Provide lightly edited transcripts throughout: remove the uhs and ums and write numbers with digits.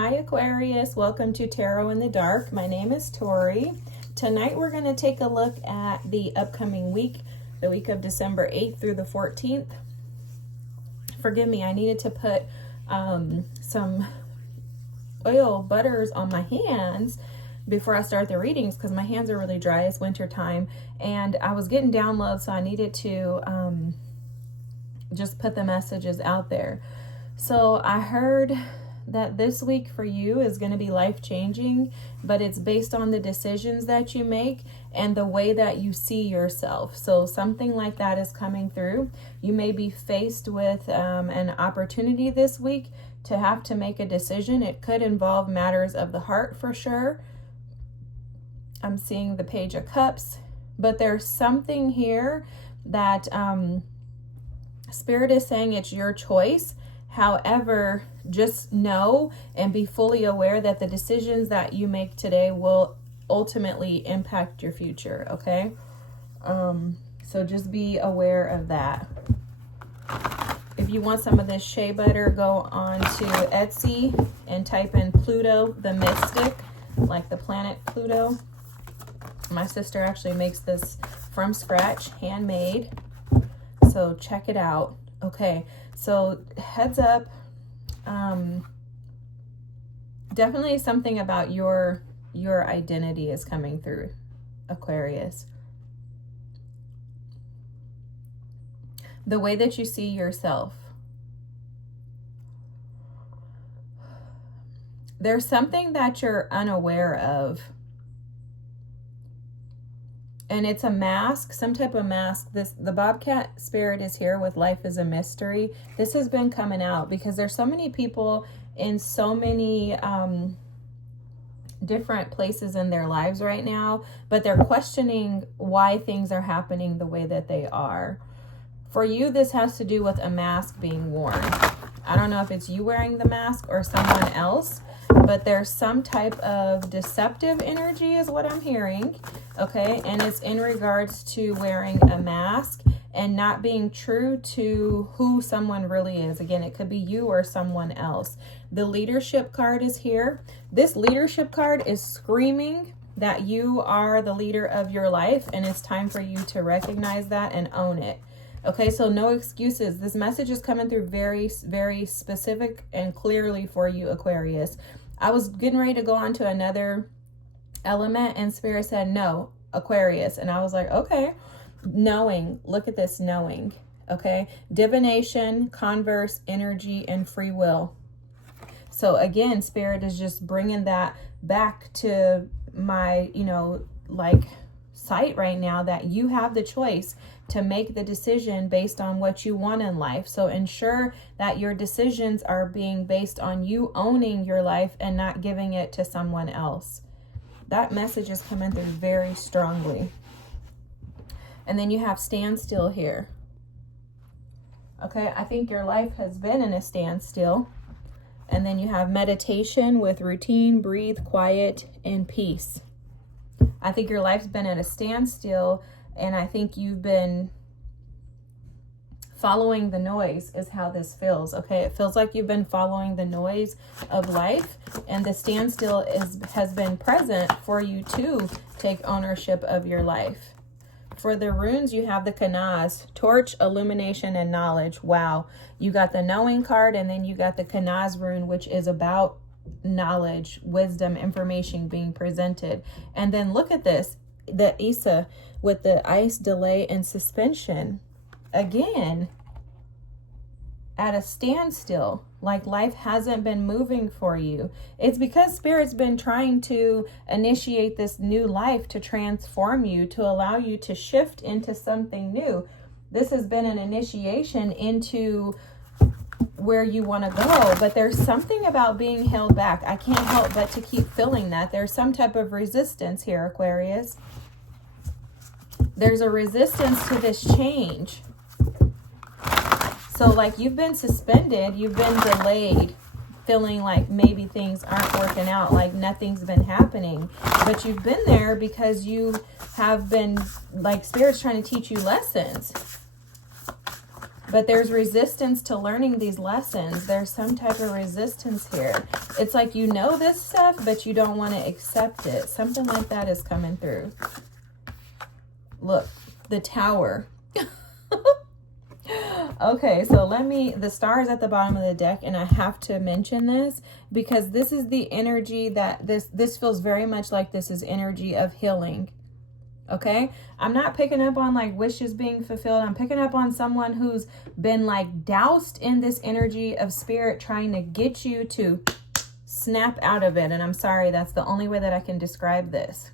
Hi Aquarius, welcome to Tarot in the Dark. My name is Tori. Tonight we're going to take a look at the upcoming week, the week of December 8th through the 14th. Forgive me, I needed to put some oil butters on my hands before I start the readings because my hands are really dry. It's winter time and I was getting downloads, so I needed to just put the messages out there. So I heard that this week for you is going to be life-changing, but it's based on the decisions that you make and the way that you see yourself. So something like that is coming through. You may be faced with an opportunity this week to have to make a decision. It could involve matters of the heart for sure. I'm seeing the Page of Cups, but there's something here that Spirit is saying it's your choice. However, just know and be fully aware that the decisions that you make today will ultimately impact your future, okay? So just be aware of that. If you want some of this shea butter, go on to Etsy and type in Pluto the Mystic, like the planet Pluto. My sister actually makes this from scratch, handmade. So check it out. Okay, so heads up, definitely something about your identity is coming through, Aquarius. The way that you see yourself. There's something that you're unaware of. And it's a mask, some type of mask. The Bobcat Spirit is here with Life is a Mystery. This has been coming out because there's so many people in so many different places in their lives right now, but they're questioning why things are happening the way that they are. For you, this has to do with a mask being worn. I don't know if it's you wearing the mask or someone else, but there's some type of deceptive energy is what I'm hearing, okay? And it's in regards to wearing a mask and not being true to who someone really is. Again, it could be you or someone else. The leadership card is here. This leadership card is screaming that you are the leader of your life, and it's time for you to recognize that and own it. Okay, so no excuses. This message is coming through very, very specific and clearly for you, Aquarius. I was getting ready to go on to another element and Spirit said, no, Aquarius. And I was like, okay, knowing, look at this knowing, okay? Divination, converse, energy, and free will. So again, Spirit is just bringing that back to my, like sight right now that you have the choice to make the decision based on what you want in life. So ensure that your decisions are being based on you owning your life and not giving it to someone else. That message is coming through very strongly. And then you have standstill here. Okay, I think your life has been in a standstill. And then you have meditation with routine, breathe, quiet, and peace. I think your life's been at a standstill, and I think you've been following the noise is how this feels, okay? It feels like you've been following the noise of life, and the standstill has been present for you to take ownership of your life. For the runes, you have the Kanaz, torch, illumination, and knowledge. Wow. You got the knowing card, and then you got the Kanaz rune, which is about knowledge, wisdom, information being presented. And then look at this, the Isa with the ice, delay, and suspension. Again, at a standstill, like life hasn't been moving for you. It's because Spirit's been trying to initiate this new life to transform you, to allow you to shift into something new. This has been an initiation into where you want to go, but there's something about being held back. I can't help but to keep feeling that. There's some type of resistance here, Aquarius. There's a resistance to this change. So like you've been suspended, you've been delayed, feeling like maybe things aren't working out, like nothing's been happening. But you've been there because you have been, like Spirit's trying to teach you lessons. But there's resistance to learning these lessons. There's some type of resistance here. It's like you know this stuff, but you don't want to accept it. Something like that is coming through. Look, the Tower. Okay, so the star is at the bottom of the deck, and I have to mention this because this is the energy that this feels very much like this is energy of healing. Okay, I'm not picking up on like wishes being fulfilled. I'm picking up on someone who's been like doused in this energy of spirit trying to get you to snap out of it. And I'm sorry, that's the only way that I can describe this.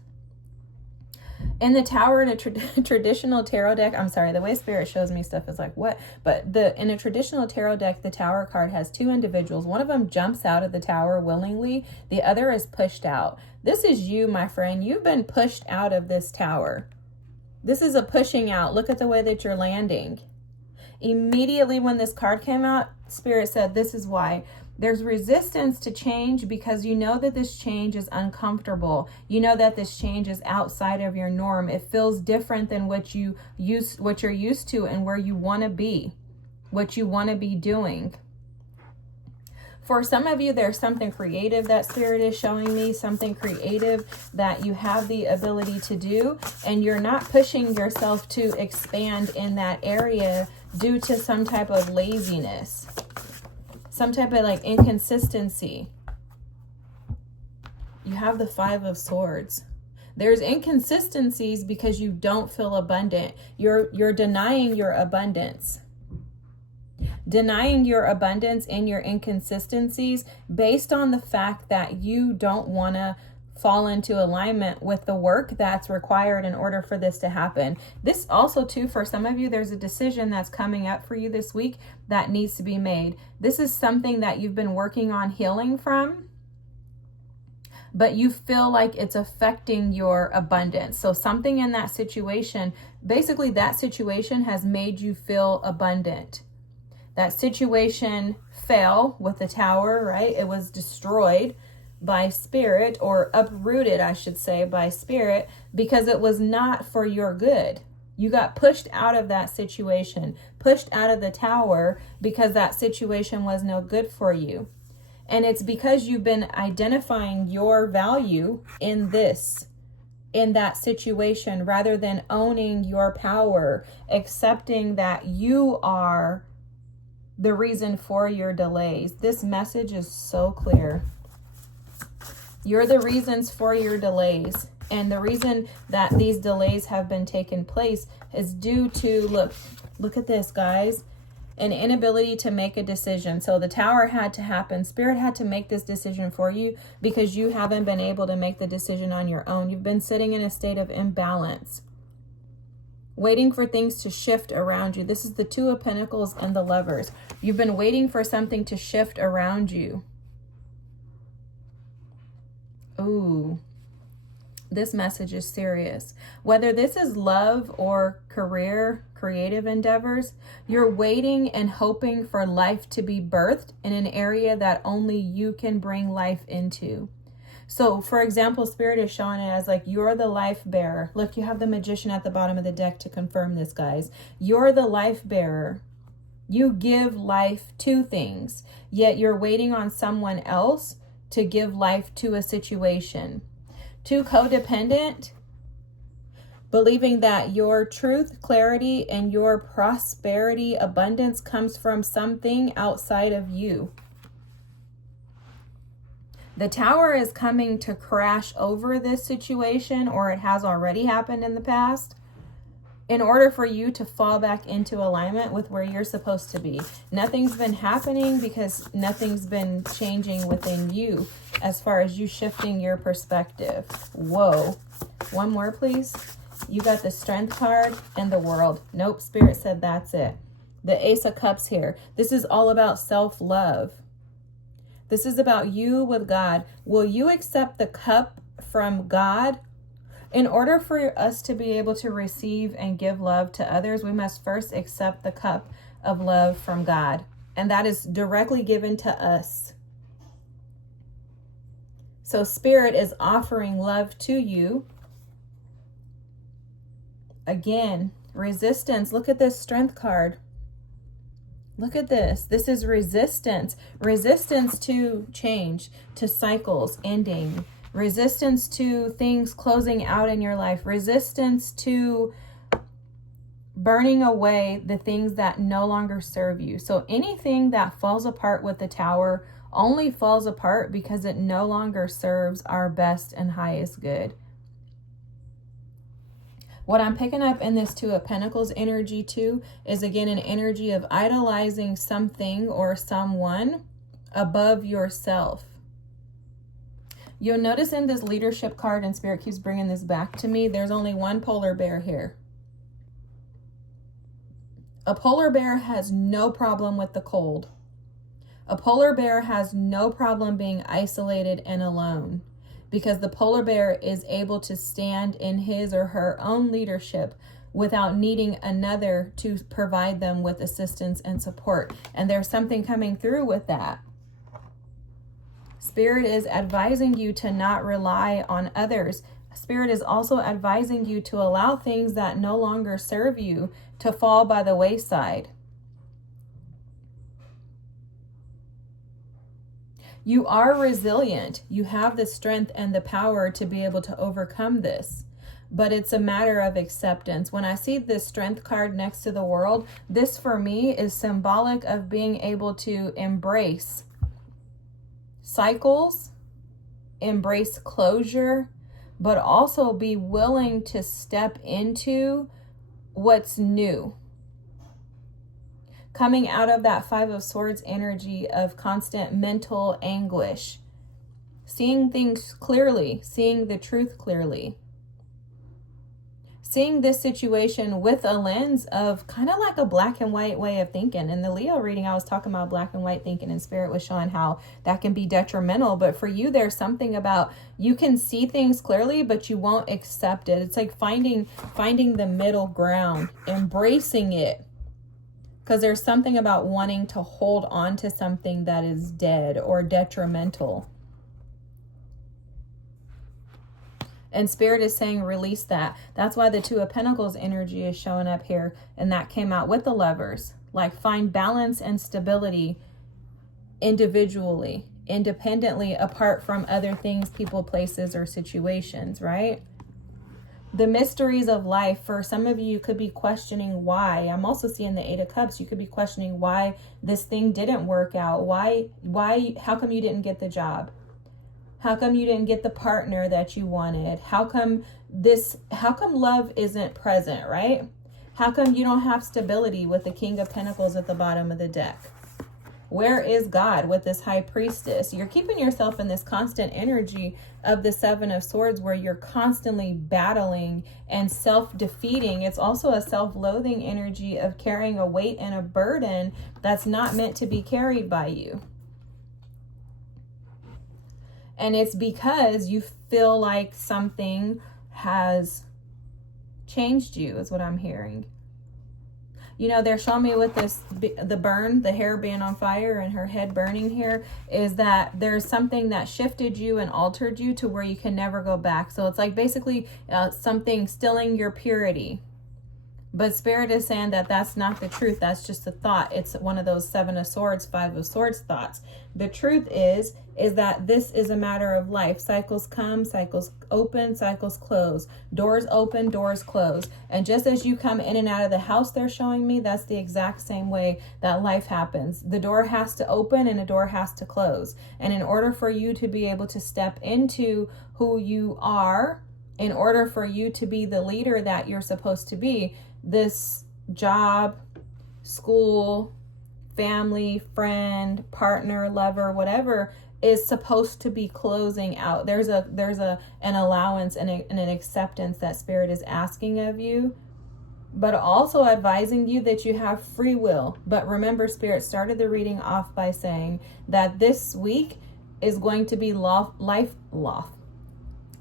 In the Tower, in a traditional tarot deck, I'm sorry, the way spirit shows me stuff is like, what? But in a traditional tarot deck, the Tower card has two individuals. One of them jumps out of the Tower willingly. The other is pushed out. This is you, my friend. You've been pushed out of this Tower. This is a pushing out. Look at the way that you're landing. Immediately when this card came out, spirit said, this is why. There's resistance to change because you know that this change is uncomfortable. You know that this change is outside of your norm. It feels different than what you're used to and where you want to be, what you want to be doing. For some of you, there's something creative that spirit is showing me, something creative that you have the ability to do, and you're not pushing yourself to expand in that area due to some type of laziness. Some type of like inconsistency. You have the Five of Swords. There's inconsistencies because you don't feel abundant. You're denying your abundance. Denying your abundance and your inconsistencies based on the fact that you don't want to fall into alignment with the work that's required in order for this to happen. This also too, for some of you, there's a decision that's coming up for you this week that needs to be made. This is something that you've been working on healing from, but you feel like it's affecting your abundance. So something in that situation, basically that situation has made you feel abundant. That situation fell with the Tower, right? It was destroyed by spirit, or uprooted, I should say, by spirit, because it was not for your good. You got pushed out of that situation, pushed out of the Tower because that situation was no good for you. And it's because you've been identifying your value in that situation, rather than owning your power, accepting that you are the reason for your delays. This message is so clear. You're the reasons for your delays. And the reason that these delays have been taking place is due to, look at this, guys, an inability to make a decision. So the Tower had to happen. Spirit had to make this decision for you because you haven't been able to make the decision on your own. You've been sitting in a state of imbalance, waiting for things to shift around you. This is the Two of Pentacles and the Lovers. You've been waiting for something to shift around you. Ooh, this message is serious. Whether this is love or career, creative endeavors, you're waiting and hoping for life to be birthed in an area that only you can bring life into. So, for example, Spirit is showing it as like you're the life bearer. Look, you have the Magician at the bottom of the deck to confirm this, guys. You're the life bearer. You give life to things, yet you're waiting on someone else to give life to a situation. Too codependent, believing that your truth, clarity, and your prosperity, abundance comes from something outside of you. The Tower is coming to crash over this situation, or it has already happened in the past, in order for you to fall back into alignment with where you're supposed to be. Nothing's been happening because nothing's been changing within you as far as you shifting your perspective. Whoa. One more, please. You got the Strength card and the World. Nope, Spirit said that's it. The Ace of Cups here. This is all about self-love. This is about you with God. Will you accept the cup from God? In order for us to be able to receive and give love to others, we must first accept the cup of love from God. And that is directly given to us. So Spirit is offering love to you. Again, resistance. Look at this Strength card. Look at this. This is resistance. Resistance to change, to cycles ending. Resistance to things closing out in your life. Resistance to burning away the things that no longer serve you. So anything that falls apart with the Tower only falls apart because it no longer serves our best and highest good. What I'm picking up in this Two of Pentacles energy too is again an energy of idolizing something or someone above yourself. You'll notice in this leadership card, and Spirit keeps bringing this back to me, there's only one polar bear here. A polar bear has no problem with the cold. A polar bear has no problem being isolated and alone, because the polar bear is able to stand in his or her own leadership without needing another to provide them with assistance and support. And there's something coming through with that. Spirit is advising you to not rely on others. Spirit is also advising you to allow things that no longer serve you to fall by the wayside. You are resilient. You have the strength and the power to be able to overcome this. But it's a matter of acceptance. When I see this Strength card next to the World, this for me is symbolic of being able to embrace cycles, embrace closure, but also be willing to step into what's new. Coming out of that Five of Swords energy of constant mental anguish, seeing things clearly, seeing the truth clearly, seeing this situation with a lens of kind of like a black and white way of thinking. In the Leo reading, I was talking about black and white thinking, and Spirit was showing how that can be detrimental. But for you, there's something about you can see things clearly, but you won't accept it. It's like finding the middle ground, embracing it. Because there's something about wanting to hold on to something that is dead or detrimental. And Spirit is saying release that. That's why the Two of Pentacles energy is showing up here. And that came out with the Lovers. Like find balance and stability individually, independently, apart from other things, people, places, or situations, right? The mysteries of life. For some of you, you could be questioning why. I'm also seeing the Eight of Cups. You could be questioning why this thing didn't work out. Why, how come you didn't get the job? How come you didn't get the partner that you wanted? How come love isn't present, right? How come you don't have stability with the King of Pentacles at the bottom of the deck? Where is God with this High Priestess? You're keeping yourself in this constant energy of the Seven of Swords where you're constantly battling and self-defeating. It's also a self-loathing energy of carrying a weight and a burden that's not meant to be carried by you. And it's because you feel like something has changed you, is what I'm hearing. You know, they're showing me with this, the burn, the hair being on fire and her head burning here, is that there's something that shifted you and altered you to where you can never go back. So it's like basically something stilling your purity. But Spirit is saying that that's not the truth. That's just a thought. It's one of those Seven of Swords, Five of Swords thoughts. The truth is that this is a matter of life. Cycles come, cycles open, cycles close. Doors open, doors close. And just as you come in and out of the house, they're showing me, that's the exact same way that life happens. The door has to open and a door has to close. And in order for you to be able to step into who you are, in order for you to be the leader that you're supposed to be, this job, school, family, friend, partner, lover, whatever, is supposed to be closing out. There's an allowance and an acceptance that Spirit is asking of you, but also advising you that you have free will. But remember, Spirit started the reading off by saying that this week is going to be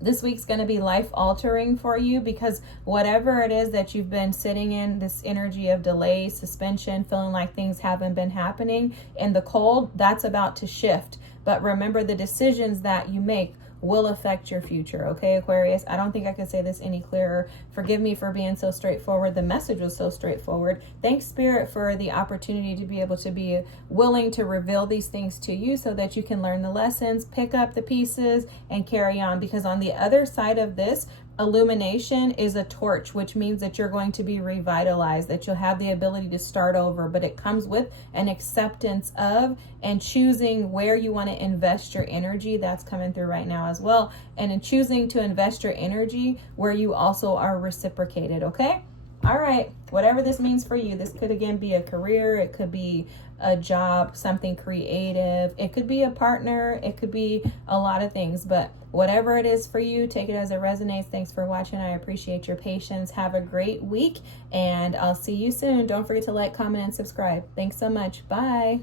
This week's going to be life altering for you, because whatever it is that you've been sitting in, this energy of delay, suspension, feeling like things haven't been happening in the cold, that's about to shift. But remember, the decisions that you make will affect your future. Okay, Aquarius? I don't think I could say this any clearer. Forgive me for being so straightforward. The message was so straightforward. Thanks, Spirit, for the opportunity to be able to be willing to reveal these things to you so that you can learn the lessons, pick up the pieces, and carry on. Because on the other side of this, illumination is a torch, which means that you're going to be revitalized, that you'll have the ability to start over, but it comes with an acceptance of and choosing where you want to invest your energy. That's coming through right now as well. And in choosing to invest your energy where you also are reciprocated. Okay. All right. Whatever this means for you, this could again be a career. It could be a job, something creative. It could be a partner. It could be a lot of things, but whatever it is for you, take it as it resonates. Thanks for watching. I appreciate your patience. Have a great week, and I'll see you soon. Don't forget to like, comment, and subscribe. Thanks so much. Bye.